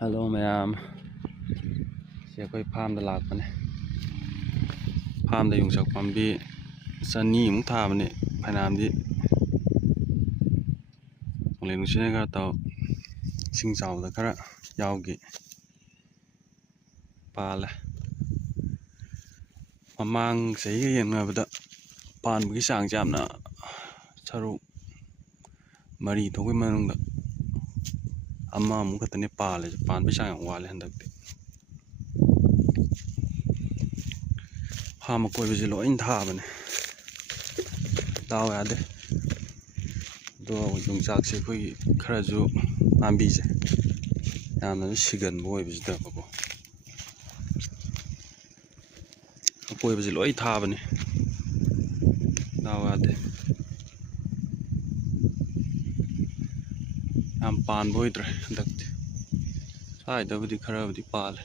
Hello ꯃꯌꯥꯝ, ꯁꯤ ꯑꯩꯈꯣꯏ ꯐꯥꯔꯝꯗ ꯂꯥꯛꯄꯅꯦ. ꯐꯥꯔꯝꯗ ꯌꯣꯡꯆꯥꯛ ꯄꯥꯝꯕꯤ 200 ꯃꯨꯛ ꯊꯥꯕꯅꯦ. ꯐꯅꯌꯥꯝꯗꯤ ꯅꯣꯡꯂꯩ ꯅꯨꯡꯁꯤꯠꯅ ꯈꯔ ꯇꯧ, ꯏꯁꯤꯡ ꯆꯥꯎꯕꯗ ꯈꯔ ꯌꯥꯎꯈꯤ. ꯄꯥꯜꯂꯦ. ꯃꯃꯥꯡ ꯆꯍꯤꯒ ꯌꯦꯡꯅꯕꯗ ꯄꯥꯟꯕꯒꯤ ꯆꯥꯡꯁꯦ ꯌꯥꯝꯅ ꯁꯔꯨꯛ 3 ꯊꯣꯛꯄꯒꯤ ꯃꯅꯨꯡꯗ 1 ꯑꯃꯨꯛ ꯈꯛꯇꯅꯦ ꯄꯥꯜꯂꯤꯁꯦ. ꯄꯥꯟꯕꯒꯤ ꯆꯥꯡ ꯌꯥꯝ ꯋꯥꯠꯂꯦ ꯍꯟꯗꯛꯇꯤ. ꯐꯥꯔꯝ ꯑꯀꯣꯏꯕꯁꯦ ꯂꯣꯏ ꯊꯥꯕꯅꯦ. ꯗꯥꯎ ꯌꯥꯗꯦ. ꯑꯗꯣ ꯌꯣꯡꯆꯥꯛꯁꯦ ꯑꯩꯈꯣꯏꯒꯤ ꯈꯔꯁꯨ ꯄꯥꯝꯕꯤꯁꯦ ꯌꯥꯝꯅꯁꯨ ꯁꯤꯒꯟꯕ ꯑꯣꯏꯕꯁꯤꯗꯀꯣ, ꯑꯀꯣꯏꯕꯁꯦ ꯂꯣꯏ ꯊꯥꯕꯅꯦ. ꯗꯥꯎ ꯌꯥꯗꯦ. ꯌꯥꯝ ꯄꯥꯟꯕ ꯑꯣꯏꯗ꯭ꯔꯦ ꯍꯟꯗꯛꯇꯤ. ꯁ꯭ꯋꯥꯏꯗꯕꯨꯗꯤ ꯈꯔꯕꯨꯗꯤ ꯄꯥꯜꯂꯦ.